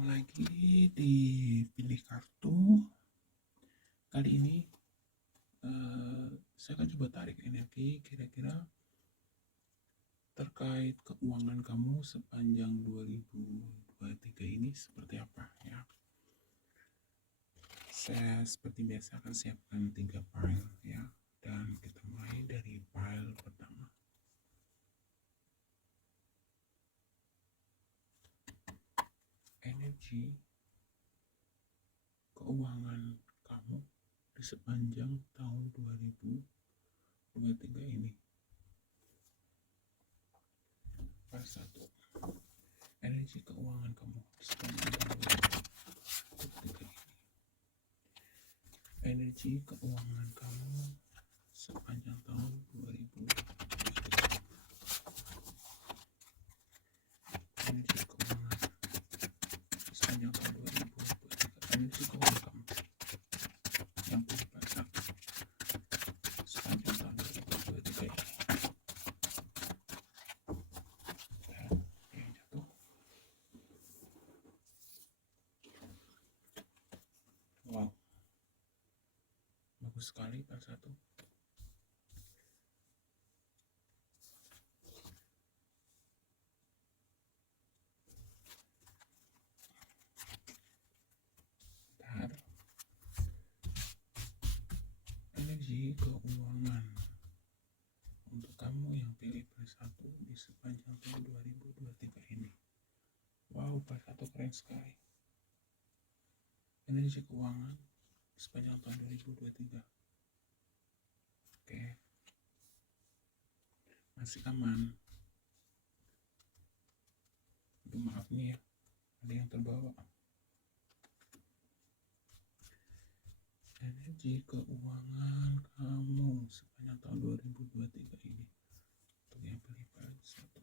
Ulang lagi di pilih kartu. Kali ini saya akan coba tarik energi kira-kira terkait keuangan kamu sepanjang 2023 ini seperti apa ya. Saya seperti biasa akan siapkan 3 file ya, dan kita mulai dari file pertama. Energi keuangan kamu di sepanjang tahun 2023 ini. File 1. Energi keuangan kamu di sepanjang tahun 2023 ini. Energi keuangan kamu sepanjang tahun 2023. Energi keuangan sepanjang tahun 2023. Energi keuangan kamu yang pilih pasang sepanjang tahun 2023 ini. Yang jatuh. Wow, bagus sekali part 1. Energi keuangan untuk kamu yang pilih part 1 di sepanjang tahun 2023 ini. Wow, part 1 keren sekali. Energi keuangan sepanjang tahun 2023. Oke. Masih aman. Aduh, maaf nih ya, ada yang terbawa. Energi keuangan kamu sepanjang tahun 2023 ini untuk yang pilih part 1.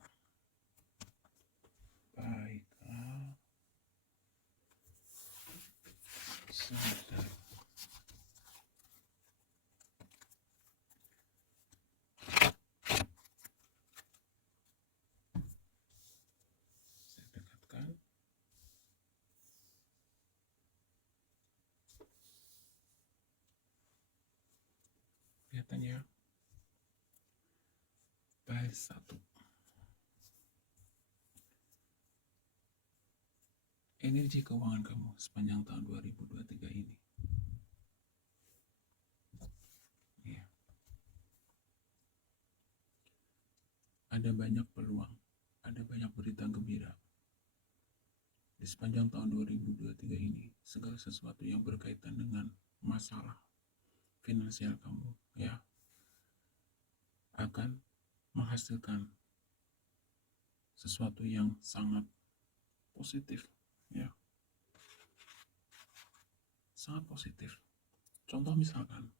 Baiklah. Sebentar. Saya dekatkan. Kelihatan ya. File 1. Energi keuangan kamu sepanjang tahun 2023 ini. Ya. Ada banyak peluang, ada banyak berita gembira. Di sepanjang tahun 2023 ini, segala sesuatu yang berkaitan dengan masalah finansial kamu ya akan menghasilkan sesuatu yang sangat positif ya. Sangat positif. Contoh misalkan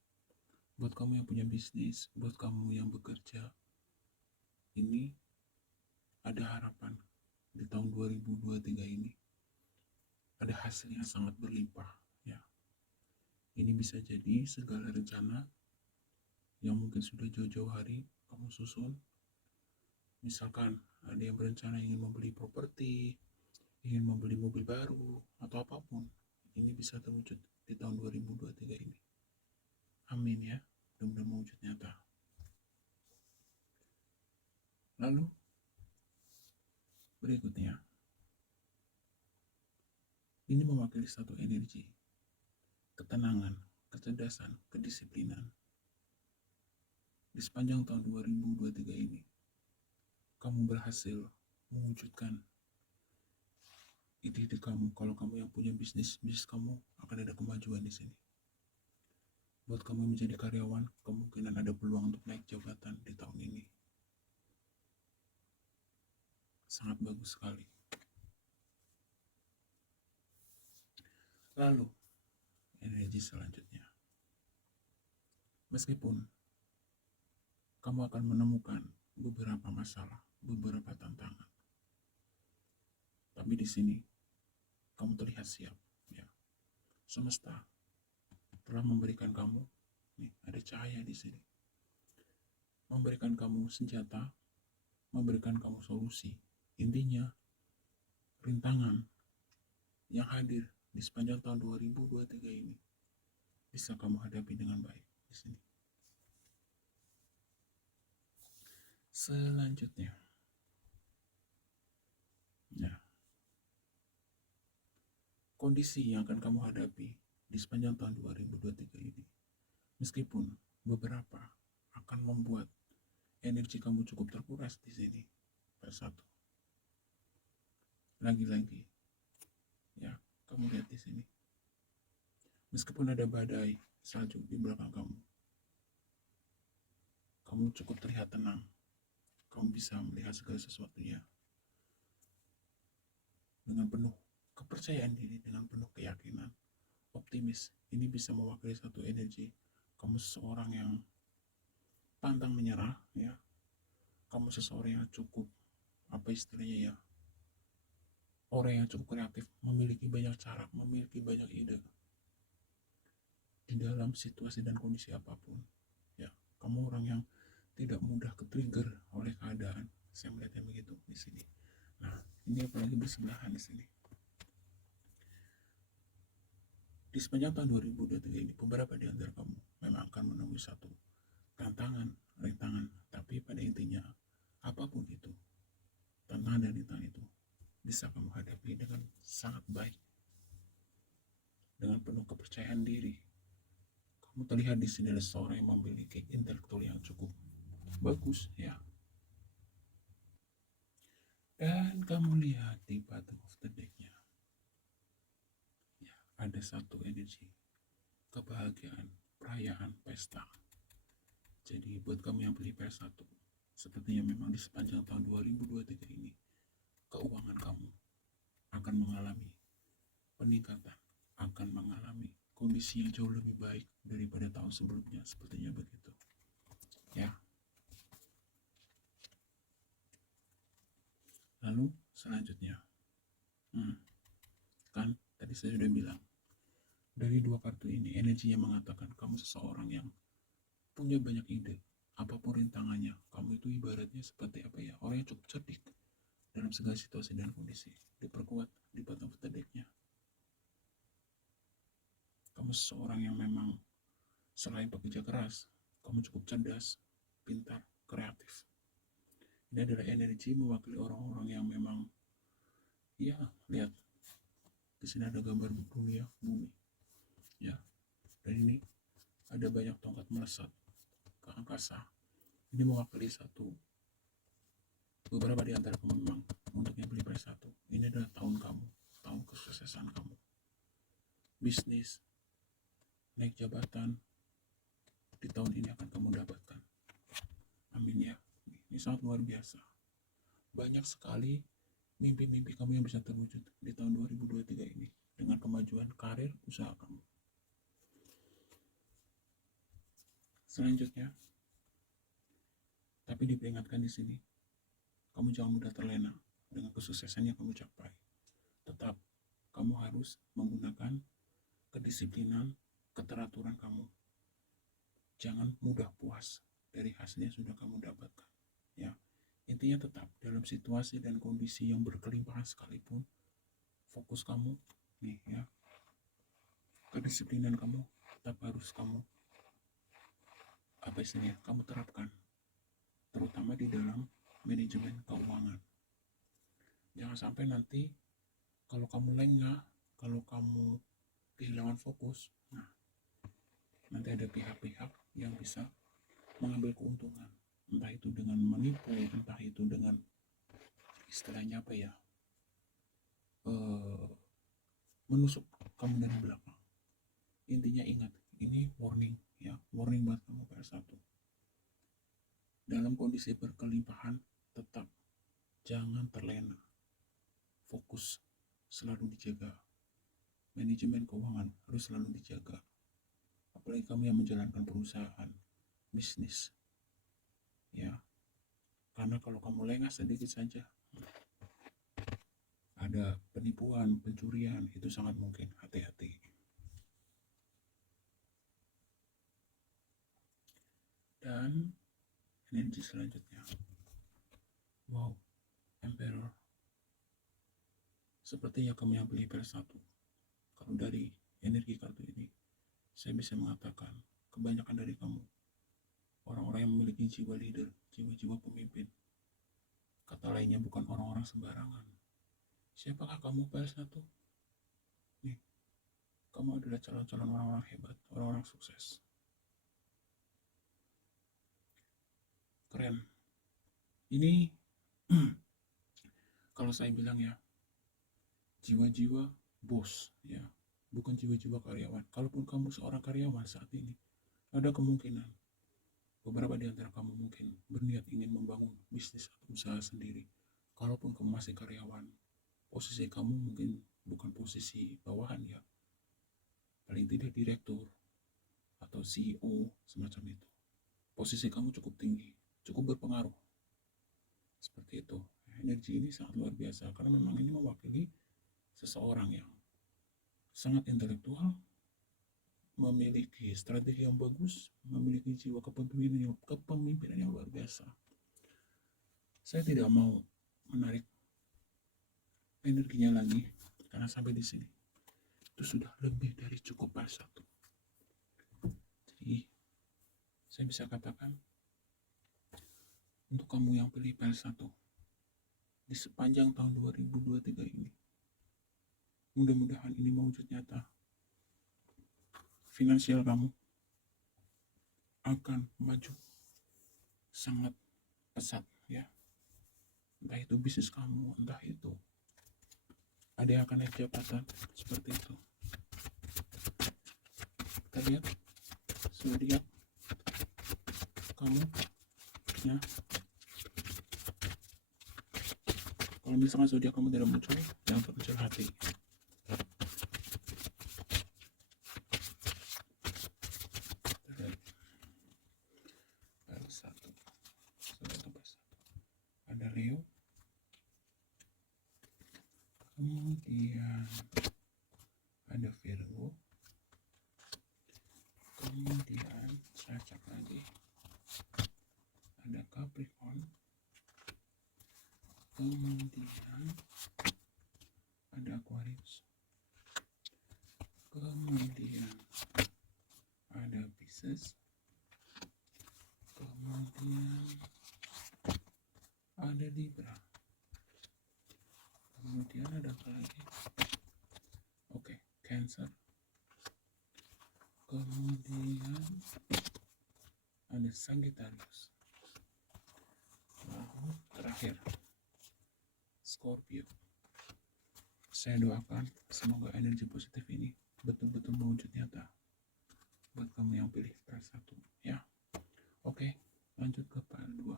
buat kamu yang punya bisnis, buat kamu yang bekerja, ini ada harapan di tahun 2023 ini. Ada hasil yang sangat berlimpah ya. Ini bisa jadi segala rencana yang mungkin sudah jauh-jauh hari kamu susun. Misalkan ada yang berencana ingin membeli properti, ingin membeli mobil baru, atau apapun. Ini bisa terwujud di tahun 2023 ini. Amin ya, mudah-mudahan mewujud nyata. Lalu, berikutnya. Ini mewakili satu energi, ketenangan, kecerdasan, kedisiplinan. Di sepanjang tahun 2023 ini, kamu berhasil mewujudkan ide-ide kamu. Kalau kamu yang punya bisnis kamu akan ada kemajuan di sini. Buat kamu yang menjadi karyawan, kemungkinan ada peluang untuk naik jabatan di tahun ini. Sangat bagus sekali. Lalu, energi selanjutnya. Meskipun kamu akan menemukan beberapa masalah, beberapa tantangan, tapi di sini kamu terlihat siap. Ya. Semesta telah memberikan kamu, nih ada cahaya di sini, memberikan kamu senjata, memberikan kamu solusi. Intinya, rintangan yang hadir di sepanjang tahun 2023 ini bisa kamu hadapi dengan baik di sini. Selanjutnya, nah, kondisi yang akan kamu hadapi di sepanjang tahun 2023 ini, meskipun beberapa akan membuat energi kamu cukup terkuras di sini, satu. Lagi-lagi, ya, kamu lihat di sini. Meskipun ada badai salju di belakang kamu cukup terlihat tenang. Kamu bisa melihat segala sesuatunya dengan penuh kepercayaan diri, dengan penuh keyakinan, optimis. Ini bisa mewakili satu energi. Kamu seseorang yang pantang menyerah, ya. Kamu seseorang yang cukup, apa istilahnya ya, orang yang cukup kreatif, memiliki banyak cara, memiliki banyak ide di dalam situasi dan kondisi apapun. Ya, kamu orang yang tidak mudah ke-trigger oleh keadaan. Saya melihatnya begitu di sini. Nah, ini apalagi bersebelahan di sini. Di sepanjang tahun 2023 ini, beberapa di antara kamu memang akan menemui satu tantangan, rintangan, tapi pada intinya, apapun itu, tantangan dan rintangan itu bisa kamu hadapi dengan sangat baik, dengan penuh kepercayaan diri. Kamu terlihat di sini ada seorang yang memiliki intelektual yang cukup bagus, ya. Dan kamu lihat di bottom of the deck-nya, ya, ada satu energi kebahagiaan, perayaan, pesta. Jadi buat kamu yang beli PS1, sepertinya memang di sepanjang tahun 2023 ini, keuangan kamu akan mengalami peningkatan, akan mengalami kondisi yang jauh lebih baik daripada tahun sebelumnya, sepertinya begitu. Ya. Lalu selanjutnya, kan tadi saya sudah bilang, dari dua kartu ini energinya mengatakan kamu seseorang yang punya banyak ide. Apapun rintangannya, kamu itu ibaratnya seperti apa ya, orang yang cukup cerdik dalam segala situasi dan kondisi. Diperkuat di bottom of the deck-nya. Kamu seseorang yang memang selain bekerja keras, kamu cukup cerdas, pintar, kreatif. Ini adalah energi mewakili orang-orang yang memang, ya, lihat di sini ada gambar dunia, bumi, ya, dan ini ada banyak tongkat melesat ke angkasa. Ini mewakili satu, beberapa di antara kamu memang untuk yang beli PS1, ini adalah tahun kamu, tahun kesuksesan kamu, bisnis, naik jabatan, di tahun ini akan kamu dapatkan. Amin ya. Ini sangat luar biasa. Banyak sekali mimpi-mimpi kamu yang bisa terwujud di tahun 2023 ini dengan kemajuan karir usaha kamu. Selanjutnya, tapi diperingatkan di sini, kamu jangan mudah terlena dengan kesuksesan yang kamu capai. Tetap kamu harus menggunakan kedisiplinan, keteraturan kamu. Jangan mudah puas dari hasil yang sudah kamu dapatkan. Ya, intinya tetap dalam situasi dan kondisi yang berkelimpahan sekalipun, fokus kamu nih, ya, kedisiplinan kamu tetap harus kamu kamu terapkan, terutama di dalam manajemen keuangan. Jangan sampai nanti kalau kamu lengah, kalau kamu kehilangan fokus, nah, nanti ada pihak-pihak yang bisa mengambil keuntungan, entah itu dengan menipu, entah itu dengan istilahnya apa ya, menusuk kamu dari belakang. Intinya ingat, ini warning, ya, warning buat kamu PS1. Dalam kondisi berkelimpahan, tetap jangan terlena, fokus selalu dijaga, manajemen keuangan harus selalu dijaga. Apalagi kamu yang menjalankan perusahaan, bisnis, ya, karena kalau kamu lengah sedikit saja, ada penipuan, pencurian, itu sangat mungkin. Hati-hati. Dan energi selanjutnya, wow, Emperor. Sepertinya kamu yang pilih PS1. Kalau dari energi kartu ini, saya bisa mengatakan kebanyakan dari kamu orang-orang yang memiliki jiwa leader, jiwa-jiwa pemimpin. Kata lainnya bukan orang-orang sembarangan. Siapakah kamu PS1? Nih, kamu adalah calon-calon orang-orang hebat, orang-orang sukses. Keren. Ini kalau saya bilang ya, jiwa-jiwa bos ya, bukan jiwa-jiwa karyawan. Kalaupun kamu seorang karyawan saat ini, ada kemungkinan beberapa di antara kamu mungkin berniat ingin membangun bisnis atau usaha sendiri. Kalaupun kamu masih karyawan, posisi kamu mungkin bukan posisi bawahan ya, paling tidak direktur atau CEO semacam itu. Posisi kamu cukup tinggi, cukup berpengaruh. Seperti itu. Energi ini sangat luar biasa karena memang ini mewakili seseorang yang sangat intelektual, memiliki strategi yang bagus, memiliki jiwa kepemimpinan yang luar biasa. Saya tidak mau menarik energinya lagi karena sampai di sini itu sudah lebih dari cukup PS1. Jadi saya bisa katakan untuk kamu yang pilih PS1 di sepanjang tahun 2023 ini, mudah-mudahan ini mewujud nyata. Finansial kamu akan maju sangat pesat ya. Entah itu bisnis kamu, entah itu ada yang akan naik jabatan seperti itu. Kita lihat zodiak kamu ya. Kalau misalkan zodiak kamu tidak muncul, jangan terkecil hati. Ada Leo, kemudian ada Virgo, kemudian saya cek lagi ada Capricorn, kemudian ada Aquarius, kemudian ada Pisces, kemudian ada Libra, kemudian ada apa lagi? Oke, Cancer, kemudian ada Sagittarius, lalu terakhir Scorpio. Saya doakan semoga energi positif ini betul-betul mewujud nyata buat kamu yang pilih PS1 ya. Oke, lanjut ke file 2.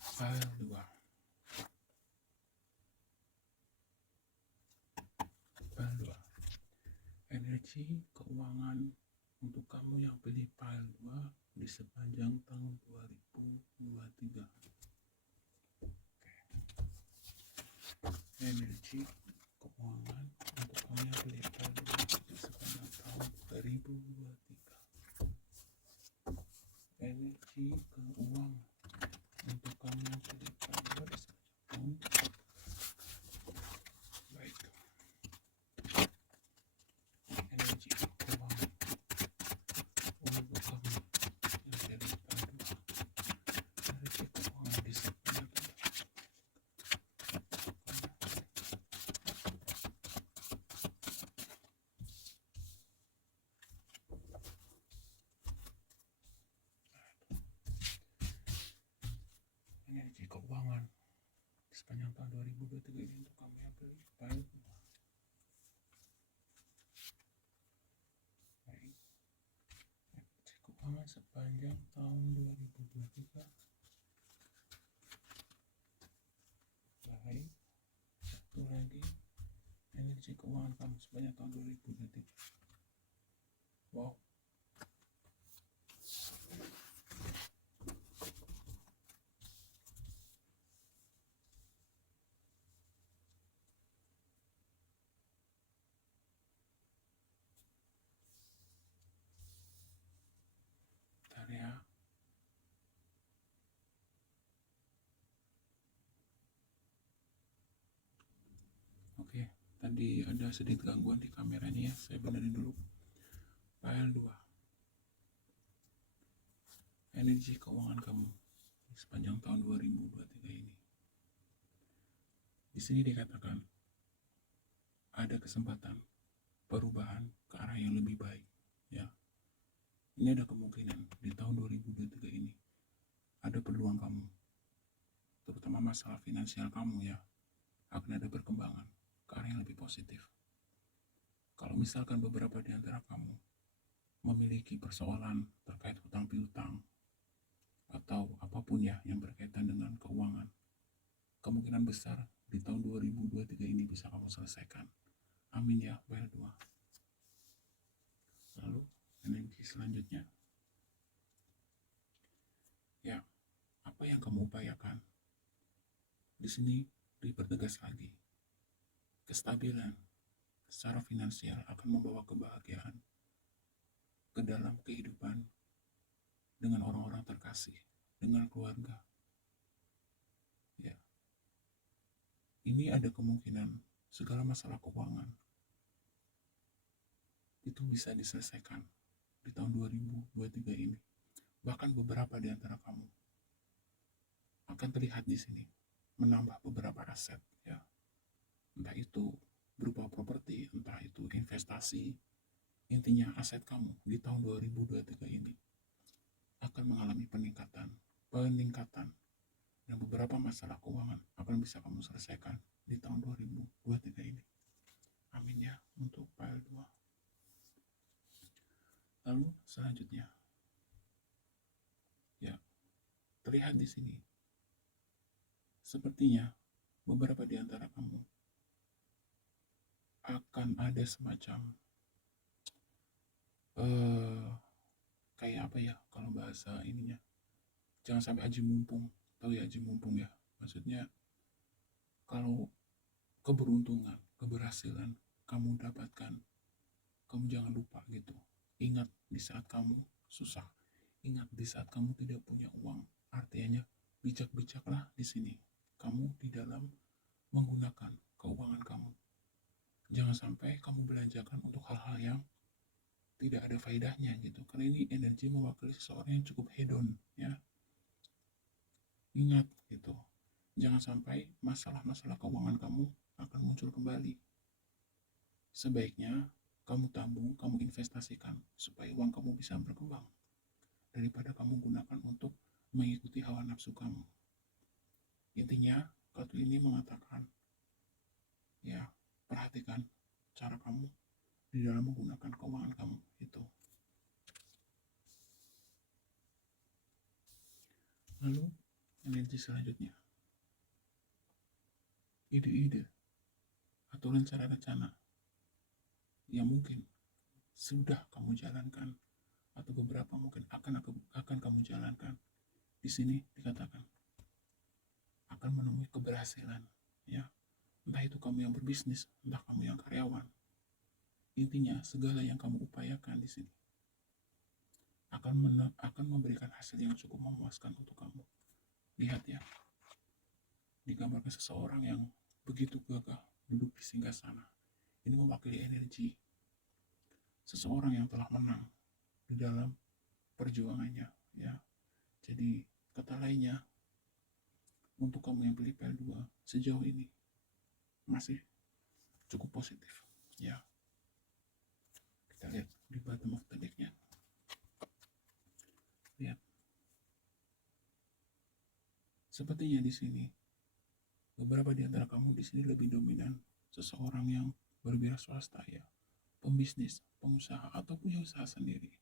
File 2. File 2. Energi keuangan untuk kamu yang pilih file 2 di sepanjang tahun 2023. Energi keuangan untuk kamu yang pilih file 2 di sepanjang tahun 2023. Energi keuangan untuk kamu yang pilih file 2 di sepanjang tahun. Baik. Energi keuangan untuk kamu yang pilih file 2. Energi keuangan di sepanjang tahun. Energi keuangan di sepanjang tahun 2023 ini untuk kamu yang pilih file 2. Baik. Energi keuangan sepanjang tahun 2023. Baik. Satu lagi, energi keuangan kamu sepanjang tahun 2023. Wow. Bentar ya. Oke, tadi ada sedikit gangguan di kameranya ya, saya benerin dulu. File 2. Energi keuangan kamu sepanjang tahun 2023 ini. Di sini dikatakan ada kesempatan perubahan ke arah yang lebih baik, ya. Ini ada kemungkinan di tahun 2023 ini ada peluang kamu, terutama masalah finansial kamu ya, akan ada perkembangan ke arah yang lebih positif. Kalau misalkan beberapa di antara kamu memiliki persoalan terkait hutang piutang atau apapun ya yang berkaitan dengan keuangan, kemungkinan besar di tahun 2023 ini bisa kamu selesaikan. Amin ya, bayar 2. Lalu energi selanjutnya, ya, apa yang kamu upayakan? Di sini dipertegas lagi, kestabilan secara finansial akan membawa kebahagiaan ke dalam kehidupan dengan orang-orang terkasih, dengan keluarga. Ya, ini ada kemungkinan segala masalah keuangan itu bisa diselesaikan di tahun 2023 ini. Bahkan beberapa di antara kamu akan terlihat di sini menambah beberapa aset, ya. Entah itu berupa properti, entah itu investasi. Intinya aset kamu di tahun 2023 ini akan mengalami peningkatan, dan beberapa masalah keuangan akan bisa kamu selesaikan di tahun 2023 ini. Amin ya untuk file 2. Lalu selanjutnya, ya, terlihat di sini sepertinya beberapa di antara kamu akan ada semacam kayak apa ya kalau bahasa ininya, jangan sampai aji mumpung. Tahu ya aji mumpung ya, maksudnya kalau keberuntungan, keberhasilan kamu dapatkan, kamu jangan lupa gitu. Ingat di saat kamu susah, ingat di saat kamu tidak punya uang. Artinya bijak-bijaklah di sini kamu di dalam menggunakan keuangan kamu. Jangan sampai kamu belanjakan untuk hal-hal yang tidak ada faedahnya gitu, karena ini energi mewakili seseorang yang cukup hedon ya. Ingat gitu, jangan sampai masalah-masalah keuangan kamu akan muncul kembali. Sebaiknya kamu tabung, kamu investasikan supaya uang kamu bisa berkembang daripada kamu gunakan untuk mengikuti hawa nafsu kamu. Intinya kartu ini mengatakan, ya, perhatikan cara kamu di dalam menggunakan keuangan kamu itu. Lalu energi selanjutnya, ide-ide atau rencana-rencana yang mungkin sudah kamu jalankan atau beberapa mungkin akan kamu jalankan. Di sini dikatakan akan menemui keberhasilan, ya. Entah itu kamu yang berbisnis, entah kamu yang karyawan. Intinya segala yang kamu upayakan di sini akan memberikan hasil yang cukup memuaskan untuk kamu. Lihat ya, digambarkan seseorang yang begitu gagah duduk di singgasana. Ini mewakili energi seseorang yang telah menang di dalam perjuangannya, ya. Jadi kata lainnya, untuk kamu yang beli PL2 sejauh ini masih cukup positif, ya. Kita lihat di bottom of the deck-nya. Lihat. Sepertinya di sini beberapa di antara kamu di sini lebih dominan seseorang yang berwira swasta ya, pembisnis, pengusaha atau punya usaha sendiri.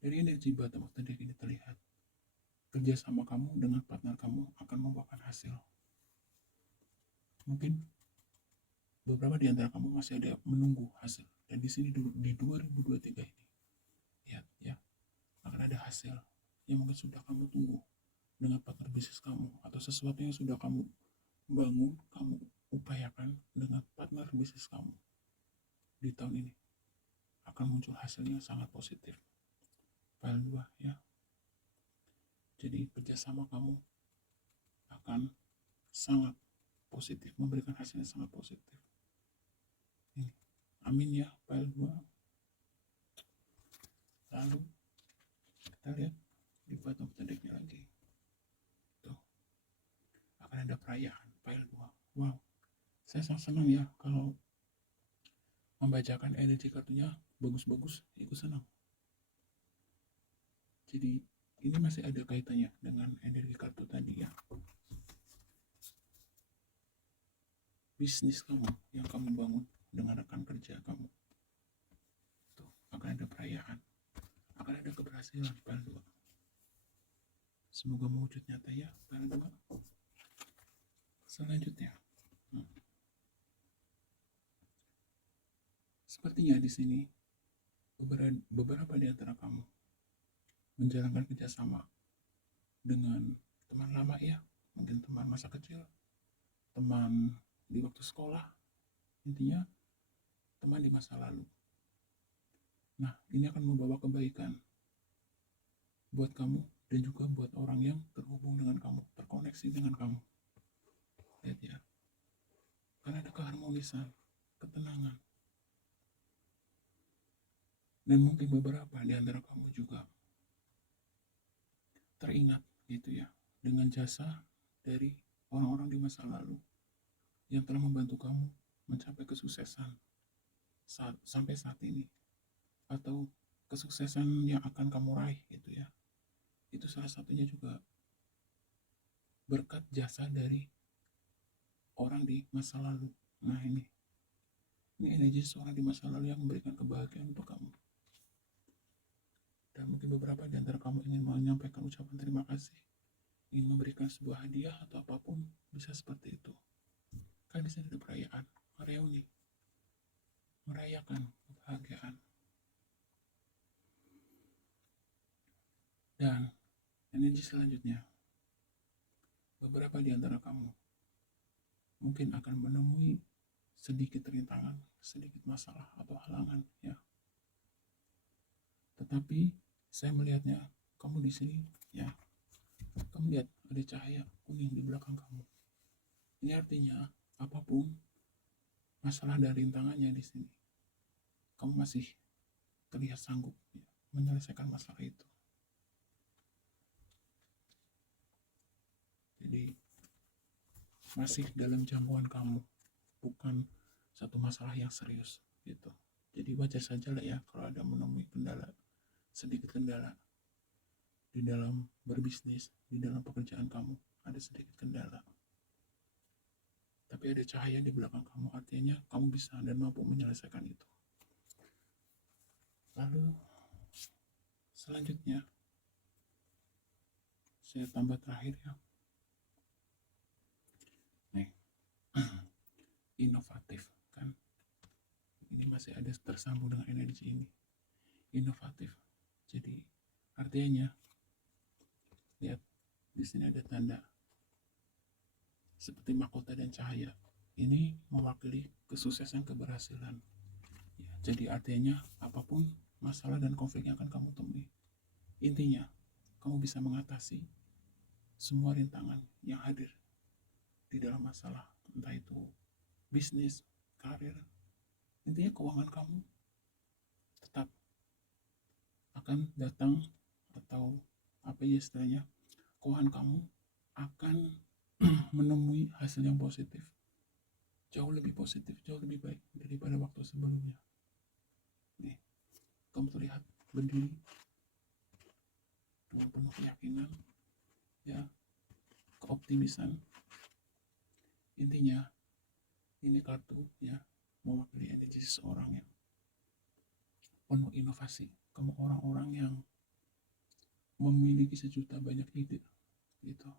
Dari energi bottom of the deck ini terlihat kerjasama kamu dengan partner kamu akan membuahkan hasil. Mungkin beberapa di antara kamu masih ada menunggu hasil, dan di sini di 2023 ini, lihat ya, akan ada hasil yang mungkin sudah kamu tunggu dengan partner bisnis kamu atau sesuatu yang sudah kamu bangun, kamu upayakan dengan partner bisnis kamu di tahun ini akan muncul hasilnya sangat positif. File 2 ya. Jadi kerjasama kamu akan sangat positif, memberikan hasilnya sangat positif. Amin ya, file 2. Lalu kita lihat di bottom of the deck-nya lagi. Tuh, akan ada perayaan file 2. Wow, saya sangat senang ya kalau membacakan energi kartunya bagus-bagus, ikut senang. Jadi ini masih ada kaitannya dengan energi kartu tadi ya. Bisnis kamu yang kamu bangun dengan rekan kerja kamu. Tuh, akan ada perayaan, akan ada keberhasilan file 2. Semoga mewujud nyata ya file 2. Selanjutnya, sepertinya di sini beberapa di antara kamu menjalankan kerjasama dengan teman lama ya, mungkin teman masa kecil, teman di waktu sekolah, intinya teman di masa lalu. Nah, ini akan membawa kebaikan buat kamu dan juga buat orang yang terhubung dengan kamu, terkoneksi dengan kamu. Lihat ya, karena ada keharmonisan, ketenangan. Dan mungkin beberapa di antara kamu juga teringat gitu ya, dengan jasa dari orang-orang di masa lalu yang telah membantu kamu mencapai kesuksesan sampai saat ini, atau kesuksesan yang akan kamu raih gitu ya. Itu salah satunya juga berkat jasa dari orang di masa lalu. Nah, ini energi seorang di masa lalu yang memberikan kebahagiaan untuk kamu. Dan mungkin beberapa di antara kamu ingin menyampaikan ucapan terima kasih, ingin memberikan sebuah hadiah atau apapun, bisa seperti itu. Kan di sini ada perayaan, reuni, merayakan kebahagiaan. Dan energi selanjutnya, beberapa di antara kamu mungkin akan menemui sedikit rintangan, sedikit masalah atau halangan ya. Tetapi saya melihatnya kamu di sini ya. Kamu lihat ada cahaya kuning di belakang kamu. Ini artinya apapun masalah dan rintangannya di sini, kamu masih terlihat sanggup ya, menyelesaikan masalah itu. Jadi masih dalam jangkauan kamu, bukan satu masalah yang serius gitu. Jadi wajar saja lah ya kalau ada menemui kendala, sedikit kendala di dalam berbisnis, di dalam pekerjaan kamu, ada sedikit kendala. Tapi ada cahaya di belakang kamu, artinya kamu bisa dan mampu menyelesaikan itu. Lalu selanjutnya saya tambah terakhir ya. Nih, inovatif kan. Ini masih ada tersambung dengan energi ini. Inovatif. Jadi artinya lihat di sini ada tanda seperti mahkota dan cahaya. Ini mewakili kesuksesan, keberhasilan. Ya, jadi artinya apapun masalah dan konflik yang akan kamu temui, intinya kamu bisa mengatasi semua rintangan yang hadir di dalam masalah, entah itu bisnis, karir, intinya keuangan kamu tetap akan datang, atau apa ya istilahnya, keuangan kamu akan menemui hasil yang positif, jauh lebih positif, jauh lebih baik daripada waktu sebelumnya. Nih, kamu terlihat berdiri dengan penuh keyakinan ya, keoptimisan. Intinya ini kartu ya mewakili energi seseorang yang penuh inovasi. Kamu orang-orang yang memiliki sejuta banyak ide gitu.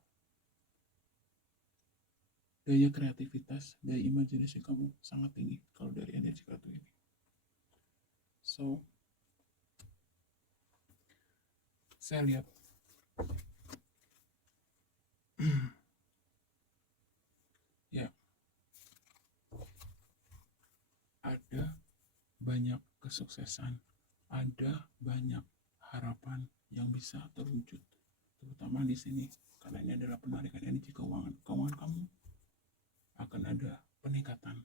Daya kreativitas, daya imajinasi kamu sangat tinggi kalau dari energi kartu ini. So, saya lihat ya, ada banyak kesuksesan, ada banyak harapan yang bisa terwujud, terutama di sini karena ini adalah penarikan energi keuangan. Keuangan kamu akan ada peningkatan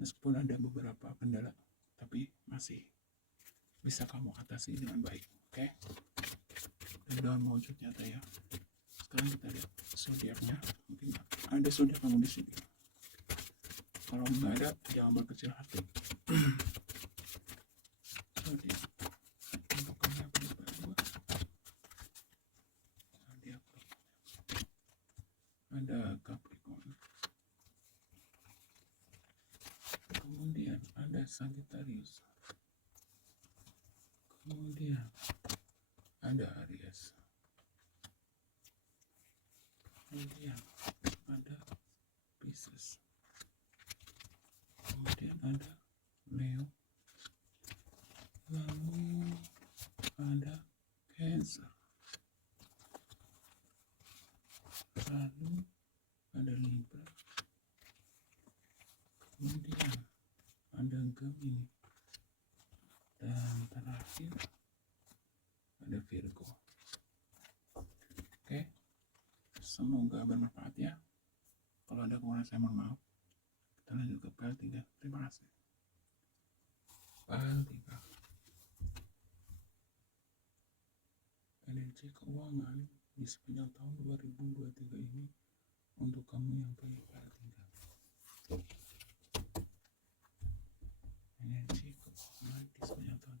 Meskipun ada beberapa kendala, tapi masih bisa kamu atasi dengan baik. Oke? Mudah-mudahan mewujud nyata ya. Sekarang kita lihat zodiaknya. Mungkin ada zodiak kamu di sini. Kalau nggak ada, jangan berkecil hati. Zodiak untuk kamu yang punya berdua. Zodiak ada Capricorn. Kemudian ada Sagittarius. Kemudian ada Aries. Kemudian ada Pisces. Kemudian ada Leo. Lalu ada Cancer. Lalu ada Libra. Kemudian ada Gemini. Dan terakhir ada Virgo. Oke, semoga bermanfaat ya. Kalau ada kurang saya mohon maaf. Kita lanjut ke file 3. Terima kasih. File 3. Energi keuangan di sepanjang tahun 2023 ini untuk kamu yang pilih file 3. Energi keuangan di sepanjang tahun 2023.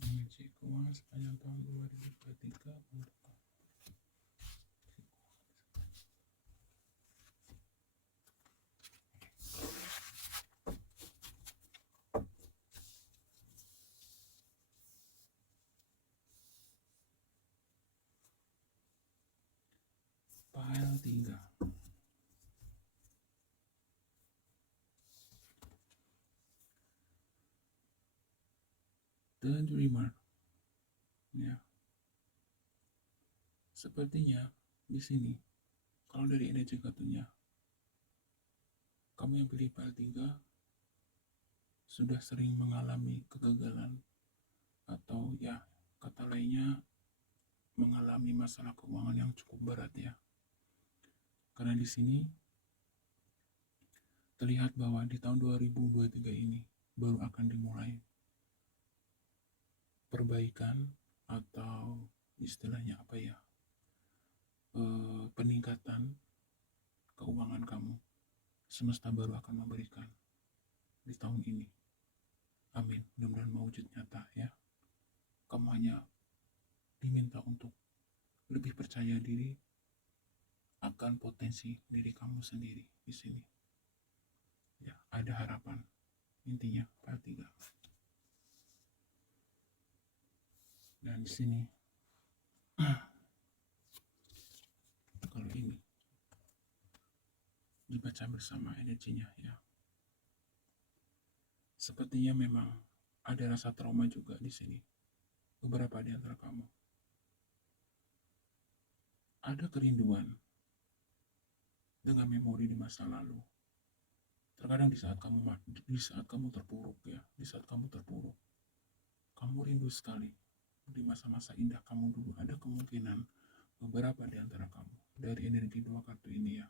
Energi keuangan sepanjang tahun 2023 untuk kamu. File 3. The Dreamer. Ya. Sepertinya di sini kalau dari energi kartunya kamu yang pilih file 3 sudah sering mengalami kegagalan atau ya kata lainnya mengalami masalah keuangan yang cukup berat ya. Karena di sini terlihat bahwa di tahun 2023 ini baru akan dimulai perbaikan atau istilahnya apa ya, peningkatan keuangan kamu. Semesta baru akan memberikan di tahun ini. Amin. Mudah-mudahan mewujud nyata ya. Kamu hanya diminta untuk lebih percaya diri akan potensi diri kamu sendiri di sini. Ya, ada harapan. Intinya file 3. Dan di sini kalau ini dibaca bersama energinya ya. Sepertinya memang ada rasa trauma juga di sini. Beberapa di antara kamu. Ada kerinduan dengan memori di masa lalu. Terkadang di saat kamu terpuruk ya, di saat kamu terpuruk, kamu rindu sekali di masa-masa indah kamu dulu. Ada kemungkinan beberapa di antara kamu dari energi 2 kartu ini ya,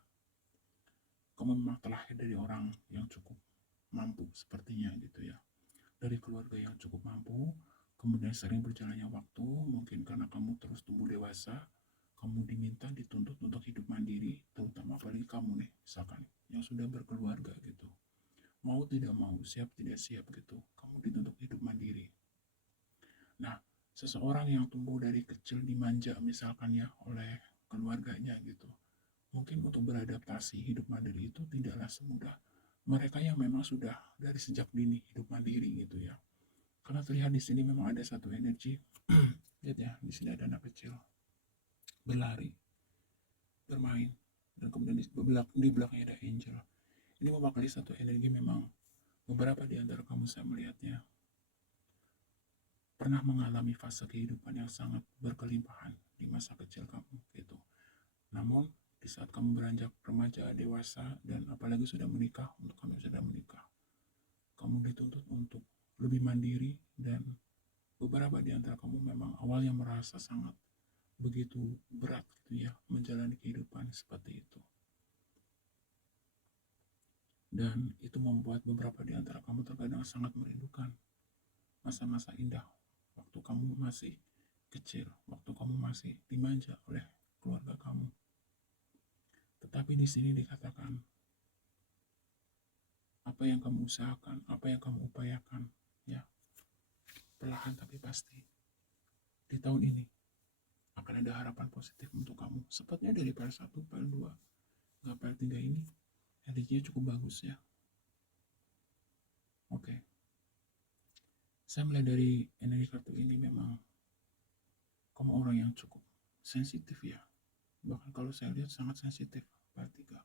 kamu memang terlahir dari orang yang cukup mampu sepertinya gitu ya, dari keluarga yang cukup mampu. Kemudian sering berjalannya waktu, mungkin karena kamu terus tumbuh dewasa, kamu diminta dituntut untuk hidup mandiri, terutama apalagi kamu nih, misalkan yang sudah berkeluarga gitu. Mau tidak mau, siap tidak siap gitu, kamu dituntut hidup mandiri. Nah, seseorang yang tumbuh dari kecil dimanja misalkan ya oleh keluarganya gitu, mungkin untuk beradaptasi hidup mandiri itu tidaklah semudah mereka yang memang sudah dari sejak dini hidup mandiri gitu ya. Karena terlihat di sini memang ada satu energi. Lihat ya, di sini ada anak kecil berlari, bermain, dan kemudian di belakangnya ada angel. Ini mewakili satu energi. Memang beberapa di antara kamu saya melihatnya pernah mengalami fase kehidupan yang sangat berkelimpahan di masa kecil kamu gitu. Namun di saat kamu beranjak remaja, dewasa, dan apalagi sudah menikah, untuk kamu yang sudah menikah, kamu dituntut untuk lebih mandiri, dan beberapa di antara kamu memang awalnya merasa sangat begitu berat gitu ya menjalani kehidupan seperti itu. Dan itu membuat beberapa di antara kamu terkadang sangat merindukan masa-masa indah waktu kamu masih kecil, waktu kamu masih dimanja oleh keluarga kamu. Tetapi di sini dikatakan, apa yang kamu usahakan, apa yang kamu upayakan, ya, perlahan tapi pasti di tahun ini akan ada harapan positif untuk kamu. Sepertinya dari file 1, file 2, nggak file 3 ini energinya cukup bagus ya. Oke. Saya melihat dari energi kartu ini memang kamu orang yang cukup sensitif ya. Bahkan kalau saya lihat sangat sensitif file 3.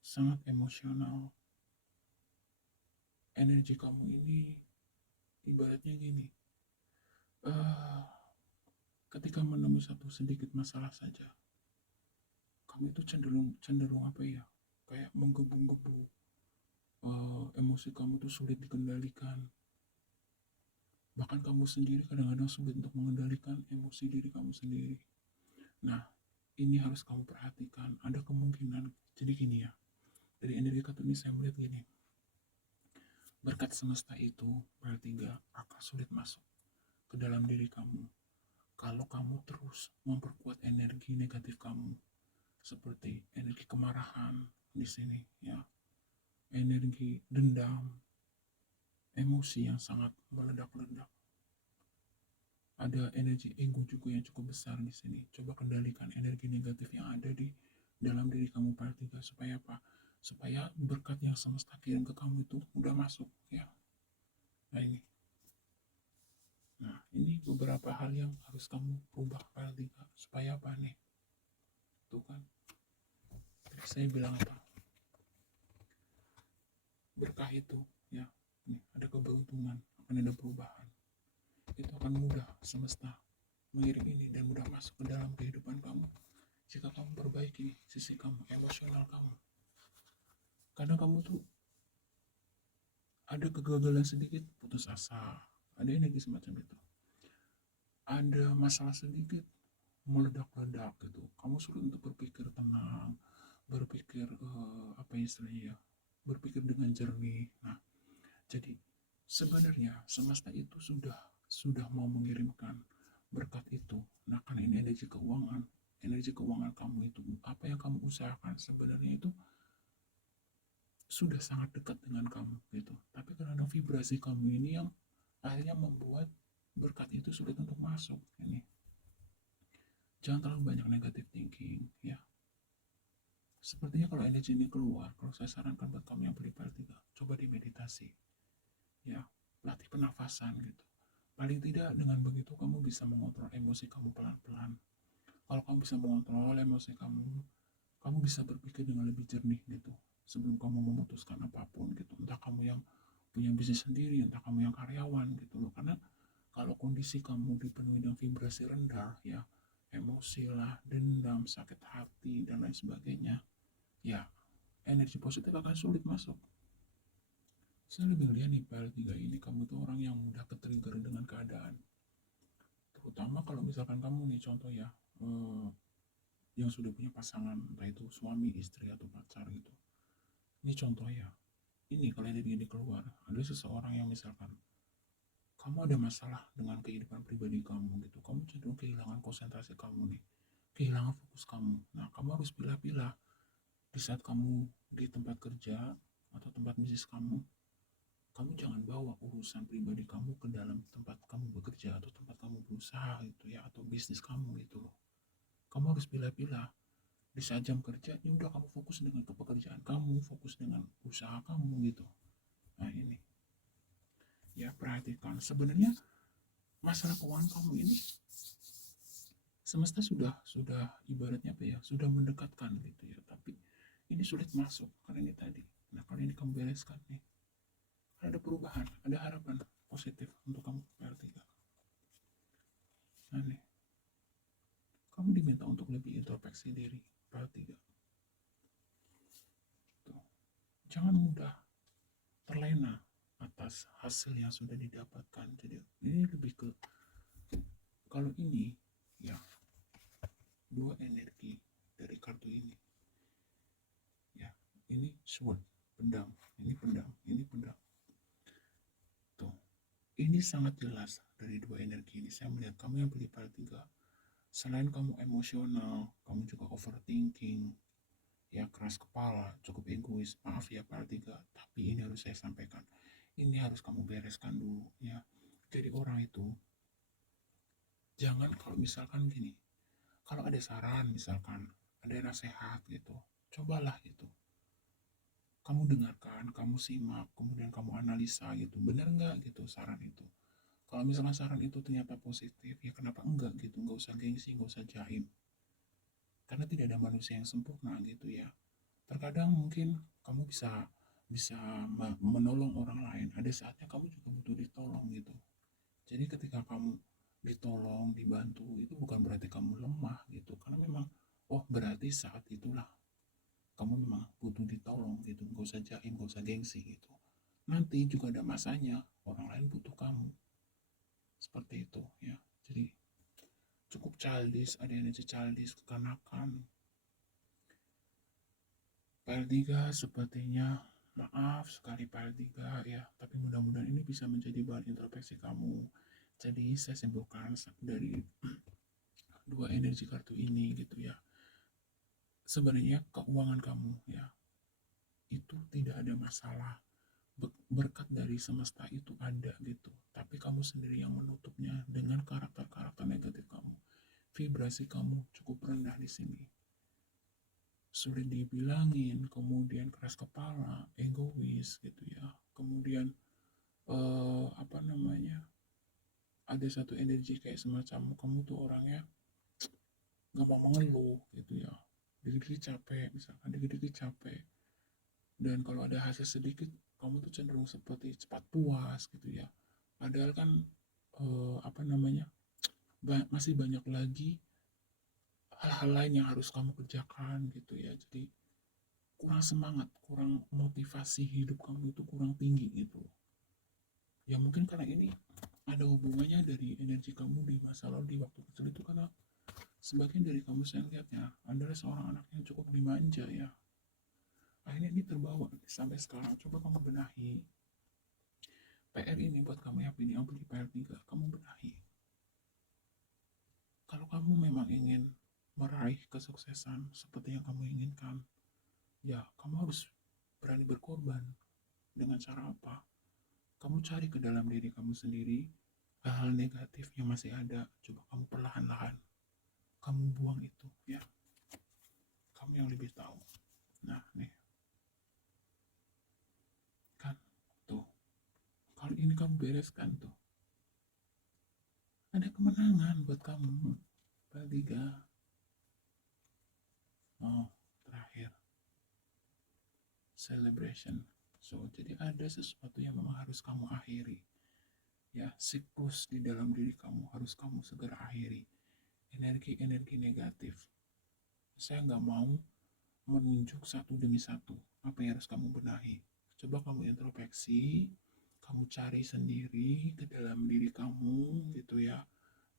Sangat emosional. Energi kamu ini ibaratnya gini. Ketika menemui satu sedikit masalah saja, kamu itu cenderung apa ya? Kayak menggebu-gebu. Emosi kamu tuh sulit dikendalikan. Bahkan kamu sendiri kadang-kadang sulit untuk mengendalikan emosi diri kamu sendiri. Nah, ini harus kamu perhatikan. Ada kemungkinan, jadi gini ya, dari energi kartu ini saya melihat gini, berkat semesta itu berarti gak akan sulit masuk ke dalam diri kamu kalau kamu terus memperkuat energi negatif kamu, seperti energi kemarahan di sini ya, energi dendam, emosi yang sangat meledak-ledak. Ada energi ego juga yang cukup besar di sini. Coba kendalikan energi negatif yang ada di dalam diri kamu pada 3, supaya apa? Supaya berkat yang semesta kirim ke kamu itu udah masuk ya. Nah ini. Nah, ini beberapa hal yang harus kamu rubah pada 3 supaya apa nih? Tuh kan. Tadi saya bilang apa? Berkah itu ya. Nih, ada keberuntungan, akan ada perubahan. Itu akan mudah semesta mengirim ini dan mudah masuk ke dalam kehidupan kamu jika kamu perbaiki sisi kamu, emosional kamu. Karena kamu tuh ada kegagalan sedikit, putus asa, ada energi semacam itu. Ada masalah sedikit, meledak-ledak gitu. Kamu sulit untuk berpikir tenang, berpikir apa istilahnya ya, berpikir dengan jernih. Nah, jadi sebenarnya semesta itu sudah mau mengirimkan berkat itu. Nah, karena ini energi keuangan kamu itu, apa yang kamu usahakan sebenarnya itu sudah sangat dekat dengan kamu gitu. Tapi karena vibrasi kamu ini yang akhirnya membuat berkat itu sulit untuk masuk. Ini jangan terlalu banyak negative thinking ya. Sepertinya kalau energi ini keluar, kalau saya sarankan buat kamu yang beli part 3, coba dimeditasi ya, latih pernafasan gitu. Paling tidak dengan begitu kamu bisa mengontrol emosi kamu pelan-pelan. Kalau kamu bisa mengontrol emosi kamu, kamu bisa berpikir dengan lebih jernih gitu sebelum kamu memutuskan apapun gitu. Entah kamu yang punya bisnis sendiri, entah kamu yang karyawan gitu loh. Karena kalau kondisi kamu dipenuhi dengan vibrasi rendah ya, emosi lah, dendam, sakit hati, dan lain sebagainya, ya energi positif akan sulit masuk. Saya lebih lihat nih file 3 ini, kamu tuh orang yang mudah ke-trigger dengan keadaan. Terutama kalau misalkan kamu nih contoh ya, yang sudah punya pasangan, entah itu suami, istri, atau pacar gitu. Ini contoh ya. Ini kalau ini keluar, ada seseorang yang misalkan kamu ada masalah dengan kehidupan pribadi kamu gitu, kamu cenderung kehilangan konsentrasi kamu nih, kehilangan fokus kamu. Nah, kamu harus pilih-pilih di saat kamu di tempat kerja atau tempat bisnis kamu jangan bawa urusan pribadi kamu ke dalam tempat kamu bekerja atau tempat kamu berusaha gitu ya, atau bisnis kamu gitu loh. Kamu harus pilih-pilih di saat jam kerja, ya udah kamu fokus dengan pekerjaan kamu, fokus dengan usaha kamu gitu. Nah ini ya, perhatikan sebenarnya masalah keuangan kamu ini semesta sudah ibaratnya apa ya, sudah mendekatkan gitu ya, tapi ini sulit masuk karena ini tadi. Nah, kalau ini kamu bereskan nih, ada perubahan, ada harapan positif untuk kamu PL3. Nah nih, kamu diminta untuk lebih introspeksi diri PL3. Tuh. Jangan mudah terlena atas hasil yang sudah didapatkan. Jadi ini lebih ke, kalau ini ya, dua energi dari kartu ini ya, ini sword, pedang, ini pedang, ini pedang. Tuh, ini sangat jelas dari dua energi ini saya melihat kamu yang pilih PL 3, selain kamu emosional, kamu juga overthinking, ya keras kepala, cukup egois. Maaf ya PL 3, tapi ini harus saya sampaikan, ini harus kamu bereskan dulu ya. Jadi orang itu jangan, kalau misalkan gini, kalau ada saran, misalkan ada nasihat gitu, cobalah gitu, kamu dengarkan, kamu simak, kemudian kamu analisa gitu, benar nggak gitu saran itu. Kalau misalkan saran itu ternyata positif, ya kenapa enggak gitu, nggak usah gengsi, nggak usah jaim, karena tidak ada manusia yang sempurna gitu ya. Terkadang mungkin kamu bisa bisa menolong orang lain, ada saatnya kamu juga butuh ditolong gitu. Jadi ketika kamu ditolong, dibantu, itu bukan berarti kamu lemah gitu, karena memang, oh berarti saat itulah kamu memang butuh ditolong gitu, nggak usah jaim, nggak usah gengsi gitu. Nanti juga ada masanya orang lain butuh kamu, seperti itu ya. Jadi cukup childish, ada energi childish, kekanakan. PL3 sepertinya, maaf sekali PL3 ya, tapi mudah-mudahan ini bisa menjadi bahan introspeksi kamu. Jadi saya simpulkan dari dua energi kartu ini gitu ya, sebenarnya keuangan kamu ya, itu tidak ada masalah. Berkat dari semesta itu ada gitu, tapi kamu sendiri yang menutupnya dengan karakter-karakter negatif kamu. Vibrasi kamu cukup rendah di sini, sulit dibilangin, kemudian keras kepala, egois gitu ya, kemudian apa namanya, ada satu energi kayak semacam kamu tuh orangnya gampang mengeluh gitu ya, dikit-dikit capek, misalkan dikit-dikit capek, dan kalau ada hasil sedikit kamu tuh cenderung seperti cepat puas gitu ya. Padahal kan apa namanya, masih banyak lagi hal-hal lain yang harus kamu kerjakan gitu ya. Jadi kurang semangat, kurang motivasi hidup kamu itu kurang tinggi gitu. Ya mungkin karena ini ada hubungannya dari energi kamu di masa lalu, di waktu kecil itu, karena sebagian dari kamu saya lihatnya adalah seorang anak yang cukup dimanja ya. Akhirnya ini terbawa sampai sekarang. Coba kamu benahi PR ini buat kamu yang pilih PR3, kamu benahi. Kalau kamu memang ingin meraih kesuksesan seperti yang kamu inginkan, ya kamu harus berani berkorban. Dengan cara apa? Kamu cari ke dalam diri kamu sendiri hal-hal negatif yang masih ada, coba kamu perlahan-lahan kamu buang itu ya. Kamu yang lebih tahu. Nah nih kan, tuh, kalau ini kamu bereskan tuh, ada kemenangan buat kamu. Tiga. Oh, terakhir celebration. So jadi ada sesuatu yang memang harus kamu akhiri ya, siklus di dalam diri kamu harus kamu segera akhiri. Energi-energi negatif, saya nggak mau menunjuk satu demi satu apa yang harus kamu benahi. Coba kamu introspeksi, kamu cari sendiri ke dalam diri kamu gitu ya.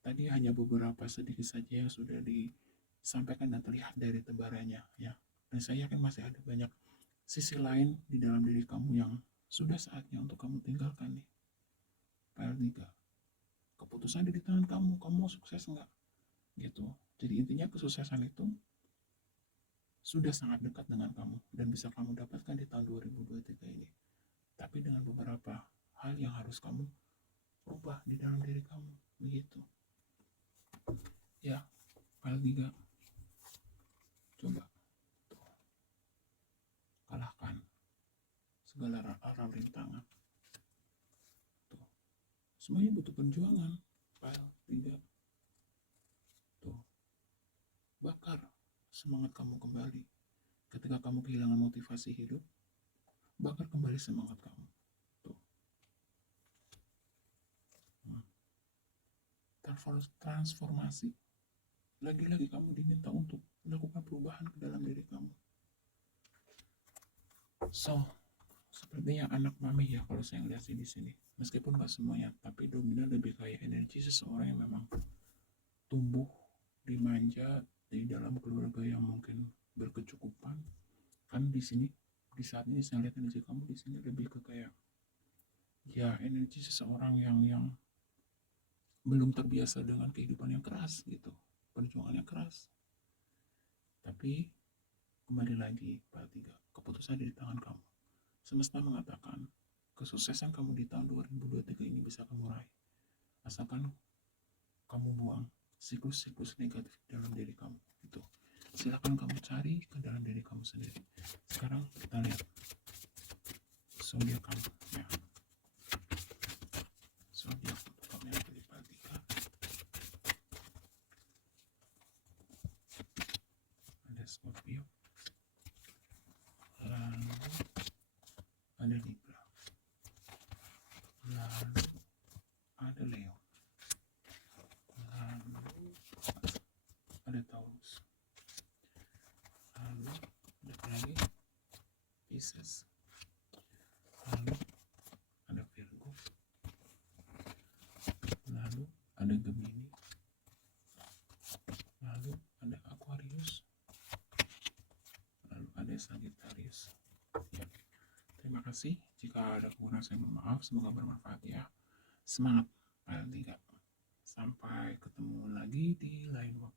Tadi hanya beberapa sedikit saja yang sudah disampaikan dan terlihat dari tebarannya ya. Dan saya yakin masih ada banyak sisi lain di dalam diri kamu yang sudah saatnya untuk kamu tinggalkan nih. PL3, keputusan ada di tangan kamu, kamu mau sukses enggak gitu. Jadi intinya kesuksesan itu sudah sangat dekat dengan kamu dan bisa kamu dapatkan di tahun 2023 ini. Tapi dengan beberapa hal yang harus kamu rubah di dalam diri kamu begitu ya. PL3, coba tuh, kalahkan segala arah rintangan tuh, semuanya butuh perjuangan. PL3 tuh, bakar semangat kamu kembali. Ketika kamu kehilangan motivasi hidup, bakar kembali semangat kamu. Tuh. Hmm. Transformasi. Lagi-lagi kamu diminta untuk melakukan perubahan ke dalam diri kamu. So, sepertinya anak mami ya kalau saya lihat di sini. Meskipun nggak semuanya, tapi dominan lebih kayak energi seseorang yang memang tumbuh dimanja di dalam keluarga yang mungkin berkecukupan. Kan di sini di saat ini saya lihat energi kamu di sini lebih ke kayak ya energi seseorang yang belum terbiasa dengan kehidupan yang keras gitu, perjuangan yang keras. Tapi kembali lagi Pak Tiga, keputusan di tangan kamu. Semesta mengatakan kesuksesan kamu di tahun 2023 ini bisa kamu raih, asalkan kamu buang siklus-siklus negatif dalam diri kamu. Itu silakan kamu cari ke dalam diri kamu sendiri. Sekarang kita lihat zodiak kamu ya. Zodiak untuk kamu yang pilih Pak Tiga. Ada Scorpio, lalu ada Libra, lalu ada Leo, lalu ada Taurus, lalu ada lagi Pisces, lalu ada Virgo, lalu ada Gemini, lalu ada Aquarius, lalu ada Sagittarius. Ya. Terima kasih. Jika ada kekurangan saya mohon maaf. Semoga bermanfaat ya. Semangat. Paling 3. Sampai ketemu lagi di lain waktu.